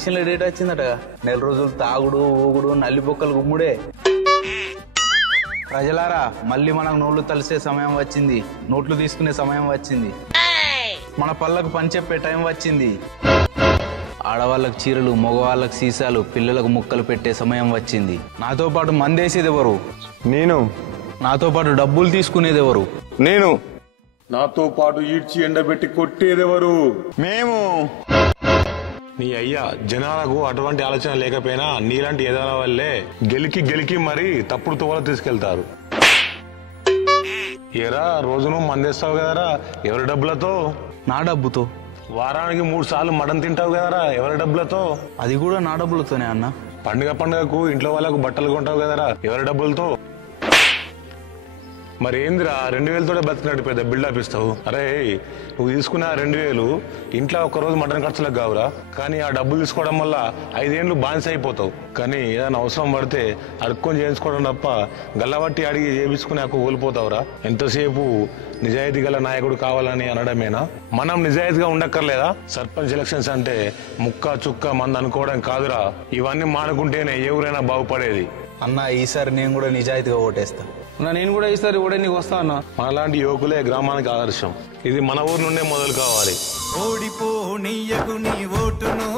ఎలక్షన్ల డేట్ వచ్చిందట. నెల రోజులు తాగుడు ఊగుడు నల్లి బొక్కలు గుమ్ముడే. ప్రజలారా, మళ్ళీ మనకు నోళ్లు తలిసే సమయం వచ్చింది. నోట్లు తీసుకునే సమయం వచ్చింది. మన పళ్ళకు పని చెప్పే టైం వచ్చింది. ఆడవాళ్ళకు చీరలు, మగవాళ్ళకు సీసాలు, పిల్లలకు ముక్కలు పెట్టే సమయం వచ్చింది. నాతో పాటు మందేసేది ఎవరు? నేను. నాతో పాటు డబ్బులు తీసుకునేది ఎవరు? నేను. నాతో పాటు ఈడ్చి ఎండబెట్టి కొట్టేదెవరు? మేము. నీ అయ్యా జనాలకు అటువంటి ఆలోచన లేకపోయినా నీలాంటి ఎదల వల్లే గెలికి మరీ తప్పుడు తోవలు తీసుకెళ్తారు. ఏరా రోజును మందేస్తావు కదరా, ఎవరి డబ్బులతో? నా డబ్బుతో. వారానికి 3 సార్లు మటన్ తింటావు కదరా, ఎవరి డబ్బులతో? అది కూడా నా డబ్బులతోనే అన్న. పండుగకు ఇంట్లో వాళ్ళకు బట్టలు కొంటావు కదరా, ఎవరి డబ్బులతో? మరి ఏందిరా 2000తోనే బతికినట్టు పెద్ద బిల్డప్ ఇస్తావు? అరే, నువ్వు తీసుకున్న 2000 ఇంట్లో ఒక్కరోజు మటన్ ఖర్చులకు కావురా, కానీ ఆ డబ్బులు తీసుకోవడం వల్ల 5 ఏళ్ళు బానిస అయిపోతావు. కానీ ఏదైనా అవసరం పడితే అడుక్కొని చేయించుకోవడం తప్ప గల్లబట్టి అడిగి చేయించుకుని నాకు కోల్పోతావురా. ఎంతసేపు నిజాయితీ గల నాయకుడు కావాలని అనడమేనా? మనం నిజాయితీగా ఉండక్కర్లేదా? సర్పంచ్ ఎలక్షన్స్ అంటే ముక్క చుక్క మంది అనుకోవడం కాదురా. ఇవన్నీ మానుకుంటేనే ఎవరైనా బాగుపడేది. అన్న, ఈసారి నేను కూడా నిజాయితీగా ఓటేస్తా. నేను కూడా ఈసారి ఓడేనికి వస్తా అన్న. మనలాంటి యువకులే గ్రామానికి ఆదర్శం. ఇది మన ఊరు నుండే మొదలు కావాలి. ఓడిపోనీయకు నీ ఓటును,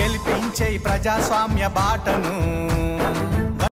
గెలిపించే ప్రజాస్వామ్య బాటను.